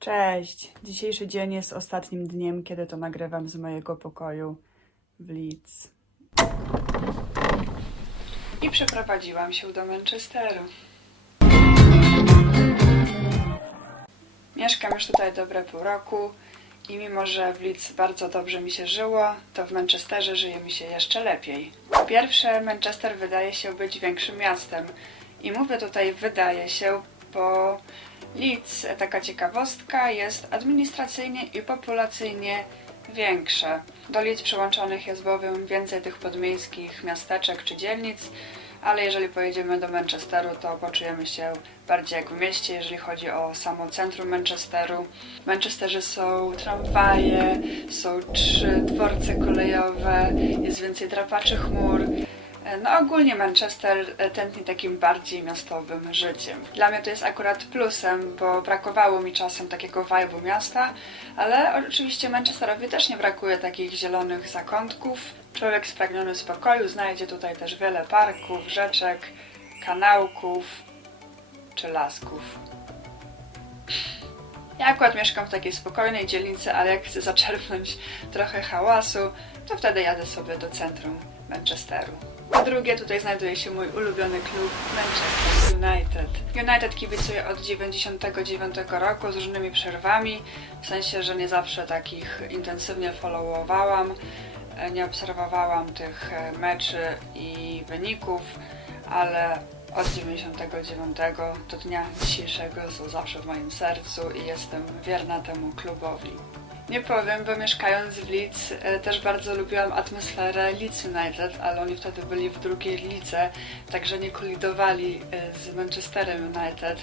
Cześć! Dzisiejszy dzień jest ostatnim dniem, kiedy to nagrywam z mojego pokoju w Leeds. I przeprowadziłam się do Manchesteru. Mieszkam już tutaj dobre pół roku i mimo, że w Leeds bardzo dobrze mi się żyło, to w Manchesterze żyje mi się jeszcze lepiej. Po pierwsze, Manchester wydaje się być większym miastem. I mówię tutaj wydaje się, bo Leeds, taka ciekawostka, jest administracyjnie i populacyjnie większe. Do Leeds przyłączonych jest bowiem więcej tych podmiejskich miasteczek czy dzielnic, ale jeżeli pojedziemy do Manchesteru, to poczujemy się bardziej jak w mieście, jeżeli chodzi o samo centrum Manchesteru. W Manchesterze są tramwaje, są 3 dworce kolejowe, jest więcej drapaczy chmur. No ogólnie Manchester tętni takim bardziej miastowym życiem. Dla mnie to jest akurat plusem, bo brakowało mi czasem takiego vibe'u miasta, ale oczywiście Manchesterowi też nie brakuje takich zielonych zakątków. Człowiek spragniony spokoju znajdzie tutaj też wiele parków, rzeczek, kanałków czy lasków. Ja akurat mieszkam w takiej spokojnej dzielnicy, ale jak chcę zaczerpnąć trochę hałasu, to wtedy jadę sobie do centrum Manchesteru. Po drugie, tutaj znajduje się mój ulubiony klub Manchester United. United kibicuję od 1999 roku z różnymi przerwami, w sensie, że nie zawsze takich intensywnie followowałam, nie obserwowałam tych meczy i wyników, ale od 99 do dnia dzisiejszego są zawsze w moim sercu i jestem wierna temu klubowi. Nie powiem, bo mieszkając w Leeds też bardzo lubiłam atmosferę Leeds United, ale oni wtedy byli w drugiej lidze, także nie kolidowali z Manchesterem United,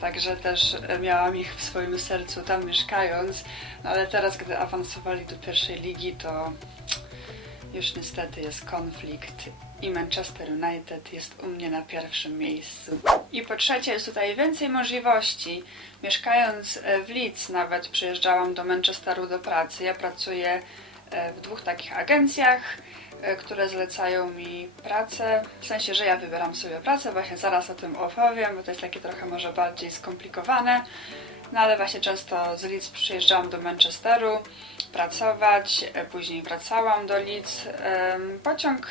także też miałam ich w swoim sercu tam mieszkając, no ale teraz, gdy awansowali do pierwszej ligi, to już niestety jest konflikt i Manchester United jest u mnie na pierwszym miejscu. I po trzecie, jest tutaj więcej możliwości. Mieszkając w Leeds nawet przyjeżdżałam do Manchesteru do pracy. Ja pracuję w 2 takich agencjach, które zlecają mi pracę. W sensie, że ja wybieram sobie pracę, właśnie zaraz o tym opowiem, bo to jest takie trochę może bardziej skomplikowane. No ale właśnie często z Leeds przyjeżdżałam do Manchesteru pracować, później wracałam do Leeds. Pociąg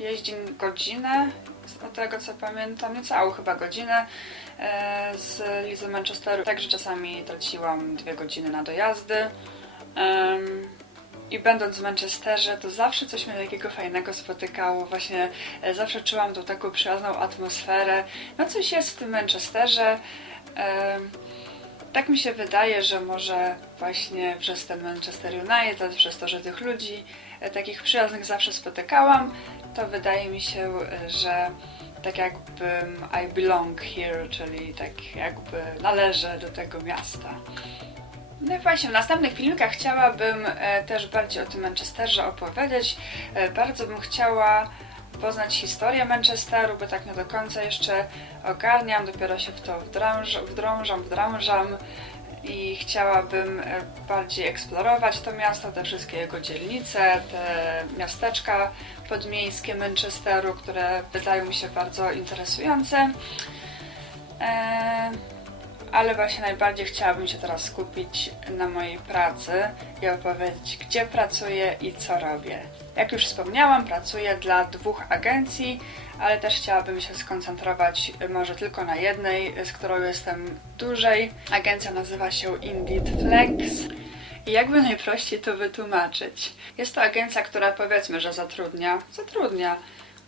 jeździ godzinę, z tego co pamiętam, niecałą chyba godzinę z Leeds do Manchesteru, także czasami traciłam 2 godziny na dojazdy. I będąc w Manchesterze, to zawsze coś mnie takiego fajnego spotykało. Właśnie zawsze czułam tą taką przyjazną atmosferę. No coś jest w tym Manchesterze. Tak mi się wydaje, że może właśnie przez ten Manchester United, przez to, że tych ludzi takich przyjaznych zawsze spotykałam, to wydaje mi się, że tak jakbym I belong here, czyli tak jakby należę do tego miasta. No i właśnie w następnych filmikach chciałabym też bardziej o tym Manchesterze opowiedzieć. Bardzo bym chciała poznać historię Manchesteru, bo tak nie do końca jeszcze ogarniam, dopiero się w to wdrążam i chciałabym bardziej eksplorować to miasto, te wszystkie jego dzielnice, te miasteczka podmiejskie Manchesteru, które wydają mi się bardzo interesujące. Ale właśnie najbardziej chciałabym się teraz skupić na mojej pracy i opowiedzieć, gdzie pracuję i co robię. Jak już wspomniałam, pracuję dla 2 agencji, ale też chciałabym się skoncentrować może tylko na jednej, z którą jestem dłużej. Agencja nazywa się Indeed Flex. I jakby najprościej to wytłumaczyć? Jest to agencja, która powiedzmy, że zatrudnia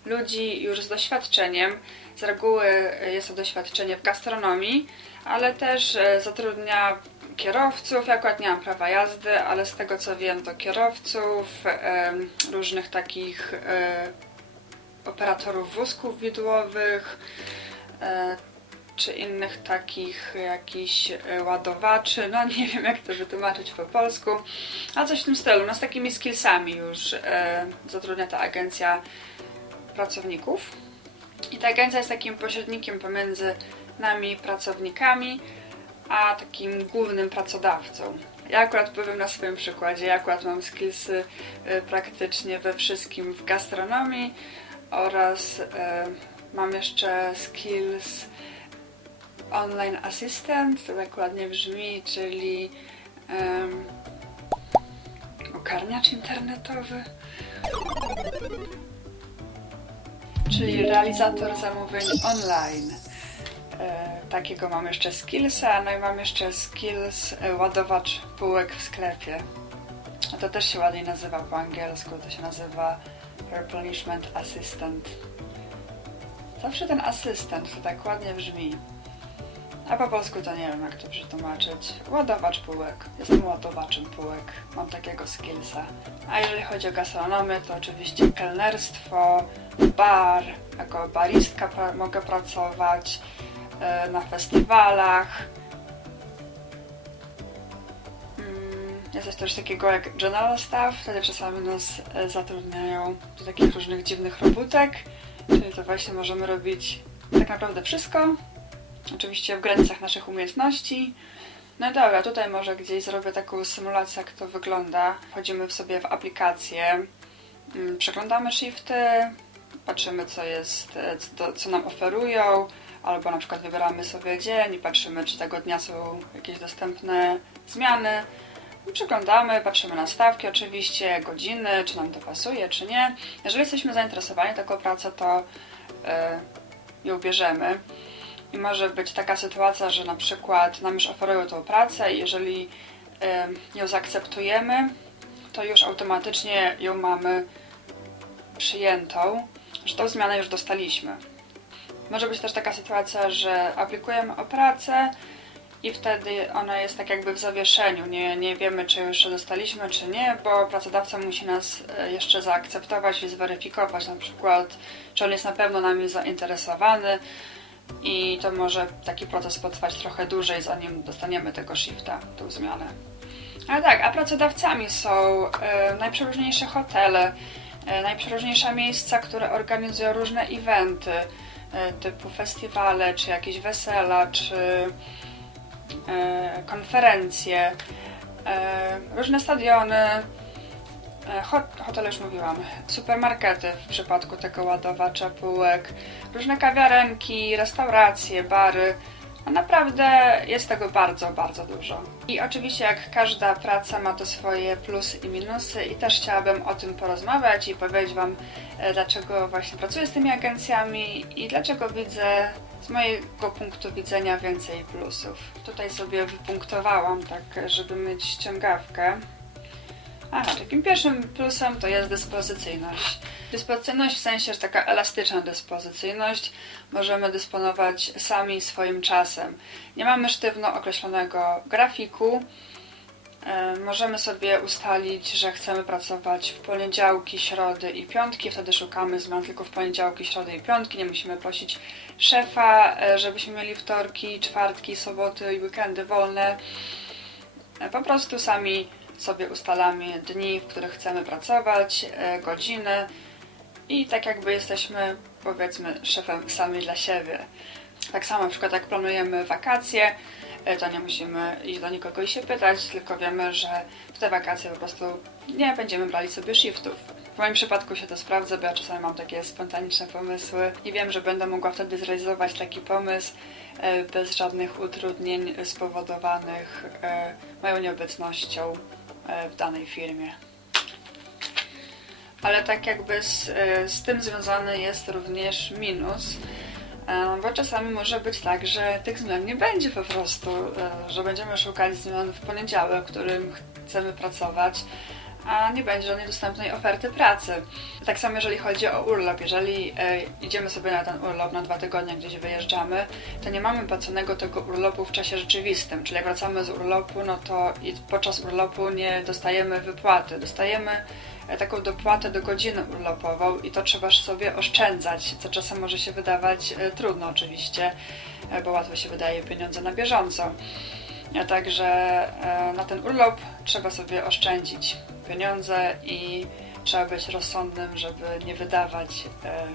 ludzi już z doświadczeniem. Z reguły jest to doświadczenie w gastronomii, ale też zatrudnia kierowców. Ja akurat nie mam prawa jazdy, ale z tego co wiem, to kierowców, różnych takich operatorów wózków widłowych, czy innych takich jakichś ładowaczy, no nie wiem jak to wytłumaczyć po polsku, a coś w tym stylu. No z takimi skillsami już zatrudnia ta agencja pracowników. I ta agencja jest takim pośrednikiem pomiędzy nami, pracownikami, a takim głównym pracodawcą. Ja akurat powiem na swoim przykładzie, ja akurat mam skillsy praktycznie we wszystkim w gastronomii oraz mam jeszcze skills Online Assistant, to tak ładnie brzmi, czyli ogarniacz internetowy, czyli realizator zamówień online. Takiego mam jeszcze skillsa, no i mam jeszcze skills ładowacz półek w sklepie. To też się ładnie nazywa po angielsku, to się nazywa Replenishment Assistant. Zawsze ten asystent to tak ładnie brzmi. A po polsku to nie wiem, jak to przetłumaczyć. Ładowacz półek. Jestem ładowaczem półek. Mam takiego skillsa. A jeżeli chodzi o gastronomię, to oczywiście kelnerstwo, bar. Jako baristka mogę pracować na festiwalach. Jest też coś takiego jak general staff. Wtedy czasami nas zatrudniają do takich różnych dziwnych robótek. Czyli to właśnie możemy robić tak naprawdę wszystko. Oczywiście w granicach naszych umiejętności. No dobra, tutaj może gdzieś zrobię taką symulację, jak to wygląda. Wchodzimy sobie w aplikację, przeglądamy shifty, patrzymy co jest, co nam oferują, albo na przykład wybieramy sobie dzień i patrzymy, czy tego dnia są jakieś dostępne zmiany. Przeglądamy, patrzymy na stawki oczywiście, godziny, czy nam to pasuje, czy nie. Jeżeli jesteśmy zainteresowani taką pracą, to ją bierzemy. I może być taka sytuacja, że na przykład nam już oferują tą pracę i jeżeli ją zaakceptujemy, to już automatycznie ją mamy przyjętą, że tą zmianę już dostaliśmy. Może być też taka sytuacja, że aplikujemy o pracę i wtedy ona jest tak jakby w zawieszeniu. Nie wiemy, czy już dostaliśmy, czy nie, bo pracodawca musi nas jeszcze zaakceptować i zweryfikować, na przykład, czy on jest na pewno nami zainteresowany. I to może taki proces potrwać trochę dłużej, zanim dostaniemy tego shifta, tą zmianę. Ale tak, a pracodawcami są najprzeróżniejsze hotele, najprzeróżniejsze miejsca, które organizują różne eventy, typu festiwale, czy jakieś wesela, czy konferencje, różne stadiony, hotele już mówiłam, supermarkety w przypadku tego ładowacza półek, różne kawiarenki, restauracje, bary. A naprawdę jest tego bardzo, bardzo dużo. I oczywiście jak każda praca ma to swoje plusy i minusy i też chciałabym o tym porozmawiać i powiedzieć Wam, dlaczego właśnie pracuję z tymi agencjami i dlaczego widzę z mojego punktu widzenia więcej plusów. Tutaj sobie wypunktowałam, tak żeby mieć ściągawkę. Aha, takim pierwszym plusem to jest dyspozycyjność. Dyspozycyjność w sensie, że taka elastyczna dyspozycyjność. Możemy dysponować sami swoim czasem. Nie mamy sztywno określonego grafiku. Możemy sobie ustalić, że chcemy pracować w poniedziałki, środy i piątki. Wtedy szukamy zmian tylko w poniedziałki, środy i piątki. Nie musimy prosić szefa, żebyśmy mieli wtorki, czwartki, soboty i weekendy wolne. Po prostu sami sobie ustalamy dni, w których chcemy pracować, godziny i tak jakby jesteśmy, powiedzmy, szefem sami dla siebie. Tak samo na przykład jak planujemy wakacje, to nie musimy iść do nikogo i się pytać, tylko wiemy, że w te wakacje po prostu nie będziemy brali sobie shiftów. W moim przypadku się to sprawdza, bo ja czasami mam takie spontaniczne pomysły i wiem, że będę mogła wtedy zrealizować taki pomysł bez żadnych utrudnień spowodowanych moją nieobecnością w danej firmie. Ale tak jakby z tym związany jest również minus, bo czasami może być tak, że tych zmian nie będzie po prostu, że będziemy szukać zmian w poniedziałek, w którym chcemy pracować, a nie będzie żadnej dostępnej oferty pracy. Tak samo jeżeli chodzi o urlop, jeżeli idziemy sobie na ten urlop na 2 tygodnie, gdzieś wyjeżdżamy, to nie mamy płaconego tego urlopu w czasie rzeczywistym, czyli jak wracamy z urlopu, no to i podczas urlopu nie dostajemy wypłaty, dostajemy taką dopłatę do godziny urlopową i to trzeba sobie oszczędzać, co czasem może się wydawać trudno oczywiście, bo łatwo się wydaje pieniądze na bieżąco. Także na ten urlop trzeba sobie oszczędzić pieniądze i trzeba być rozsądnym, żeby nie wydawać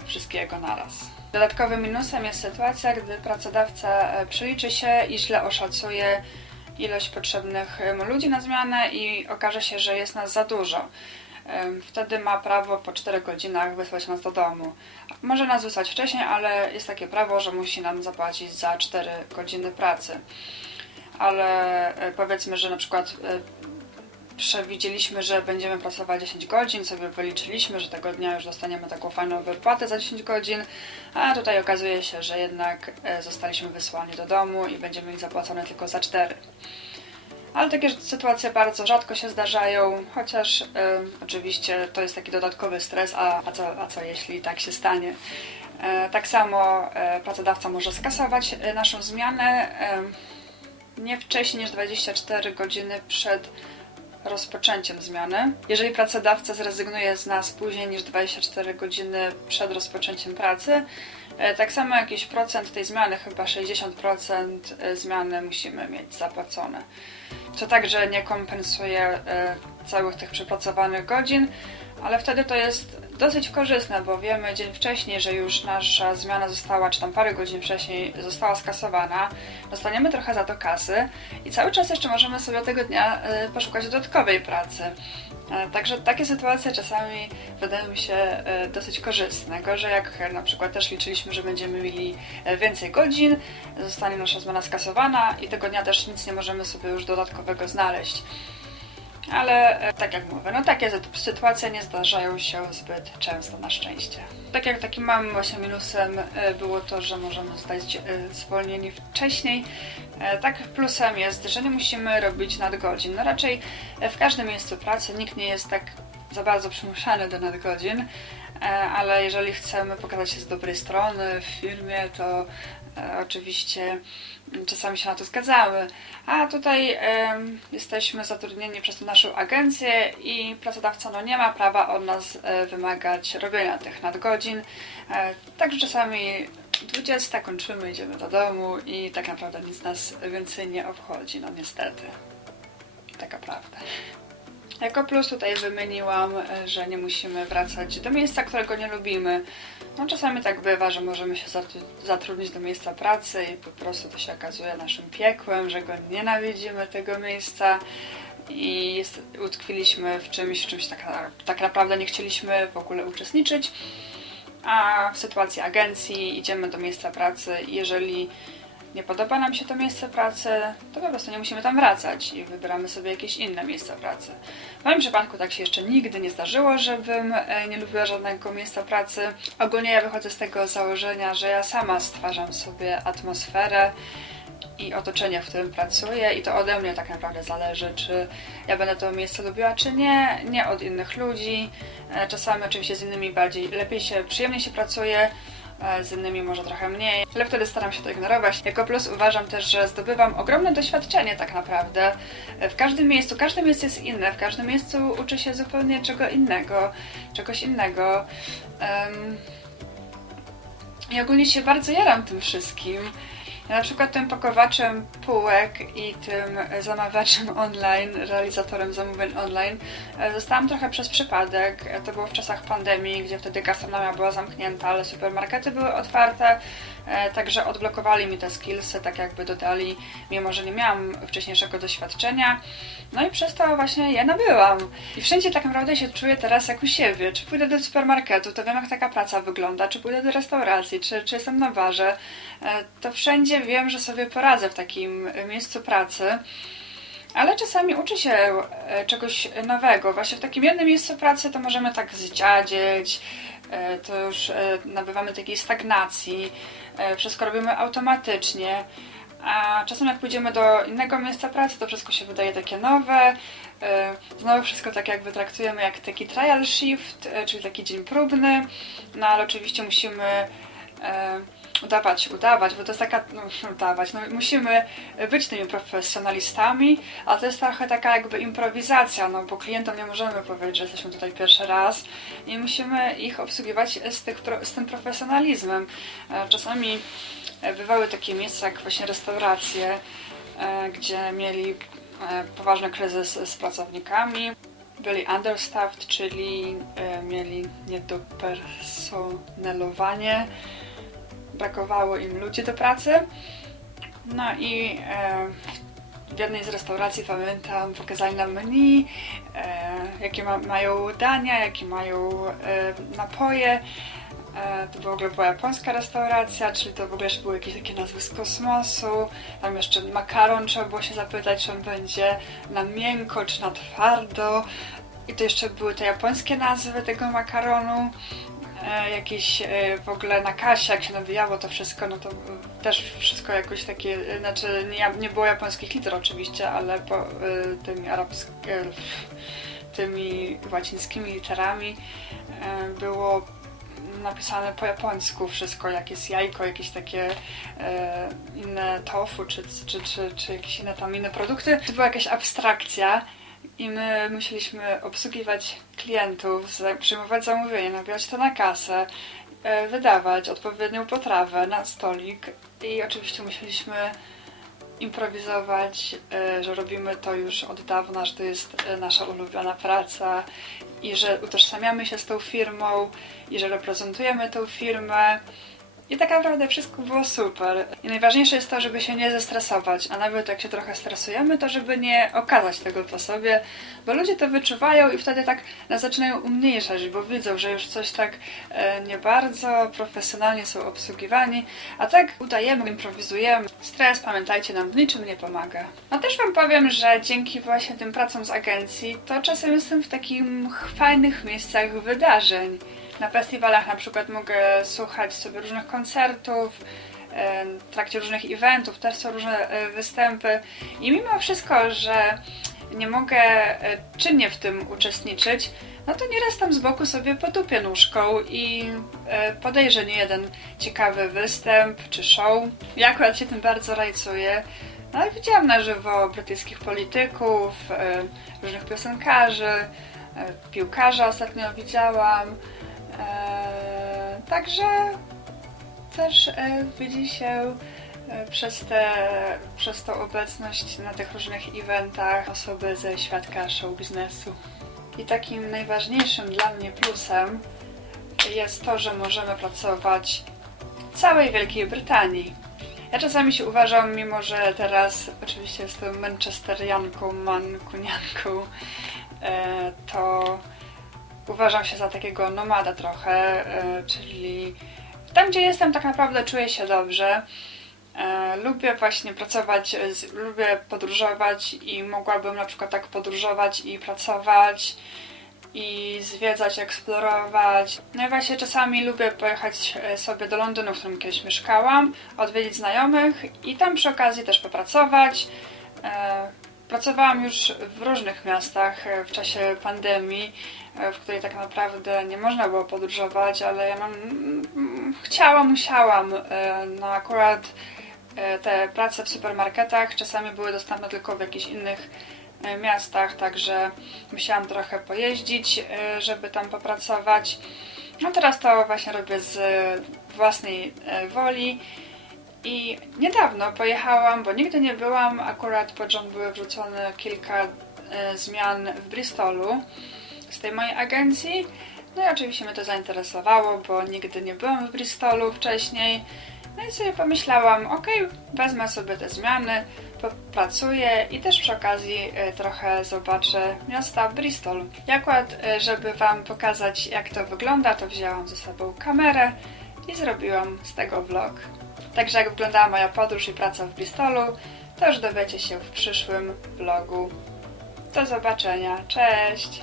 wszystkiego naraz. Dodatkowym minusem jest sytuacja, gdy pracodawca przeliczy się i źle oszacuje ilość potrzebnych mu ludzi na zmianę i okaże się, że jest nas za dużo. wtedy ma prawo po 4 godzinach wysłać nas do domu. Może nas wysłać wcześniej, ale jest takie prawo, że musi nam zapłacić za 4 godziny pracy. Ale powiedzmy, że na przykład przewidzieliśmy, że będziemy pracować 10 godzin, sobie wyliczyliśmy, że tego dnia już dostaniemy taką fajną wypłatę za 10 godzin, a tutaj okazuje się, że jednak zostaliśmy wysłani do domu i będziemy mieli zapłacone tylko za 4. Ale takie sytuacje bardzo rzadko się zdarzają, chociaż oczywiście to jest taki dodatkowy stres, a co jeśli tak się stanie. Tak samo pracodawca może skasować naszą zmianę nie wcześniej niż 24 godziny przed rozpoczęciem zmiany. Jeżeli pracodawca zrezygnuje z nas później niż 24 godziny przed rozpoczęciem pracy, tak samo jakiś procent tej zmiany, chyba 60% zmiany musimy mieć zapłacone. Co także nie kompensuje całych tych przepracowanych godzin, ale wtedy to jest dosyć korzystne, bo wiemy dzień wcześniej, że już nasza zmiana została, czy tam parę godzin wcześniej została skasowana, dostaniemy trochę za to kasy i cały czas jeszcze możemy sobie tego dnia poszukać dodatkowej pracy. Także takie sytuacje czasami wydają mi się dosyć korzystne. Gorzej jak na przykład też liczyliśmy, że będziemy mieli więcej godzin, zostanie nasza zmiana skasowana i tego dnia też nic nie możemy sobie już dodatkowego znaleźć. Ale tak jak mówię, no takie sytuacje nie zdarzają się zbyt często na szczęście. Tak jak takim małym właśnie minusem było to, że możemy zostać zwolnieni wcześniej, tak plusem jest, że nie musimy robić nadgodzin. No raczej w każdym miejscu pracy nikt nie jest tak za bardzo przymuszany do nadgodzin, ale jeżeli chcemy pokazać się z dobrej strony w firmie, to oczywiście czasami się na to zgadzamy. A tutaj jesteśmy zatrudnieni przez naszą agencję i pracodawca nie ma prawa od nas wymagać robienia tych nadgodzin. Także czasami 20 kończymy, idziemy do domu i tak naprawdę nic nas więcej nie obchodzi, no niestety. Taka prawda. Jako plus tutaj wymieniłam, że nie musimy wracać do miejsca, którego nie lubimy. No czasami tak bywa, że możemy się zatrudnić do miejsca pracy i po prostu to się okazuje naszym piekłem, że go nienawidzimy tego miejsca i utkwiliśmy w czymś tak naprawdę nie chcieliśmy w ogóle uczestniczyć. A w sytuacji agencji idziemy do miejsca pracy i jeżeli nie podoba nam się to miejsce pracy, to po prostu nie musimy tam wracać i wybieramy sobie jakieś inne miejsce pracy. W moim przypadku tak się jeszcze nigdy nie zdarzyło, żebym nie lubiła żadnego miejsca pracy. Ogólnie ja wychodzę z tego założenia, że ja sama stwarzam sobie atmosferę i otoczenie, w którym pracuję i to ode mnie tak naprawdę zależy, czy ja będę to miejsce lubiła, czy nie. Nie od innych ludzi. Czasami oczywiście z innymi przyjemniej się pracuje, z innymi może trochę mniej, ale wtedy staram się to ignorować. Jako plus uważam też, że zdobywam ogromne doświadczenie tak naprawdę. Każde miejsce jest inne, w każdym miejscu uczę się zupełnie czegoś innego. I ogólnie się bardzo jaram tym wszystkim. Ja na przykład tym pakowaczem półek i tym zamawiaczem online, realizatorem zamówień online zostałam trochę przez przypadek. To było w czasach pandemii, gdzie wtedy gastronomia była zamknięta, ale supermarkety były otwarte, także odblokowali mi te skillsy, tak jakby dodali, mimo że nie miałam wcześniejszego doświadczenia. No i przez to właśnie je nabyłam. I wszędzie tak naprawdę się czuję teraz jak u siebie. Czy pójdę do supermarketu, to wiem jak taka praca wygląda, czy pójdę do restauracji, czy jestem na barze, to wszędzie wiem, że sobie poradzę w takim miejscu pracy. Ale czasami uczy się czegoś nowego. Właśnie w takim jednym miejscu pracy to możemy tak zdziadzieć, to już nabywamy takiej stagnacji, wszystko robimy automatycznie. A czasem jak pójdziemy do innego miejsca pracy, to wszystko się wydaje takie nowe. Znowu wszystko tak jakby traktujemy jak taki trial shift, czyli taki dzień próbny. No ale oczywiście musimy udawać, bo to jest taka, musimy być tymi profesjonalistami, a to jest trochę taka jakby improwizacja, no bo klientom nie możemy powiedzieć, że jesteśmy tutaj pierwszy raz i musimy ich obsługiwać z tym profesjonalizmem. Czasami bywały takie miejsca jak właśnie restauracje, gdzie mieli poważny kryzys z pracownikami, byli understaffed, czyli mieli niedopersonalowanie, brakowało im ludzi do pracy. No i w jednej z restauracji, pamiętam, pokazali nam menu, jakie mają dania, jakie mają napoje. To w ogóle była japońska restauracja, czyli to w ogóle były jakieś takie nazwy z kosmosu. Tam jeszcze makaron, trzeba było się zapytać, czy on będzie na miękko, czy na twardo. I to jeszcze były te japońskie nazwy tego makaronu. Jakieś w ogóle na kasie, jak się nawijało to wszystko, no to też wszystko jakoś takie, znaczy nie było japońskich liter oczywiście, ale po tymi łacińskimi literami było napisane po japońsku wszystko, jak jest jajko, jakieś takie inne tofu, czy jakieś inne produkty. To była jakaś abstrakcja i my musieliśmy obsługiwać klientów, przyjmować zamówienie, nabijać to na kasę, wydawać odpowiednią potrawę na stolik i oczywiście musieliśmy improwizować, że robimy to już od dawna, że to jest nasza ulubiona praca i że utożsamiamy się z tą firmą i że reprezentujemy tą firmę. I tak naprawdę wszystko było super. I najważniejsze jest to, żeby się nie zestresować, a nawet jak się trochę stresujemy, to żeby nie okazać tego po sobie, bo ludzie to wyczuwają i wtedy tak nas zaczynają umniejszać, bo widzą, że już coś tak nie bardzo profesjonalnie są obsługiwani, a tak udajemy, improwizujemy. Stres, pamiętajcie, nam w niczym nie pomaga. No też wam powiem, że dzięki właśnie tym pracom z agencji, to czasem jestem w takich fajnych miejscach wydarzeń. Na festiwalach na przykład mogę słuchać sobie różnych koncertów, w trakcie różnych eventów też są różne występy i mimo wszystko, że nie mogę czynnie w tym uczestniczyć, no to nieraz tam z boku sobie potupię nóżką i podejrzę niejeden ciekawy występ czy show. Ja akurat się tym bardzo rajcuję. No i widziałam na żywo brytyjskich polityków, różnych piosenkarzy, piłkarza ostatnio widziałam. Także też widzi się przez tą obecność na tych różnych eventach osoby ze świata show biznesu. I takim najważniejszym dla mnie plusem jest to, że możemy pracować w całej Wielkiej Brytanii. Ja czasami się uważam, mimo że teraz oczywiście jestem manchesterianką, mankunianką, to uważam się za takiego nomada trochę, czyli tam, gdzie jestem, tak naprawdę czuję się dobrze. Lubię właśnie pracować, lubię podróżować i mogłabym na przykład tak podróżować i pracować i zwiedzać, eksplorować. No i właśnie czasami lubię pojechać sobie do Londynu, w którym kiedyś mieszkałam, odwiedzić znajomych i tam przy okazji też popracować. Pracowałam już w różnych miastach w czasie pandemii, w której tak naprawdę nie można było podróżować, ale ja musiałam. No akurat te prace w supermarketach czasami były dostępne tylko w jakichś innych miastach, także musiałam trochę pojeździć, żeby tam popracować. No teraz to właśnie robię z własnej woli. I niedawno pojechałam, bo nigdy nie byłam, akurat pod rząd były wrzucone kilka zmian w Bristolu z tej mojej agencji. No i oczywiście mnie to zainteresowało, bo nigdy nie byłam w Bristolu wcześniej. No i sobie pomyślałam, okej, wezmę sobie te zmiany, popracuję i też przy okazji trochę zobaczę miasta Bristol. I akurat, żeby wam pokazać, jak to wygląda, to wzięłam ze sobą kamerę i zrobiłam z tego vlog. Także jak wyglądała moja podróż i praca w Bristolu, to już dowiecie się w przyszłym vlogu. Do zobaczenia, cześć!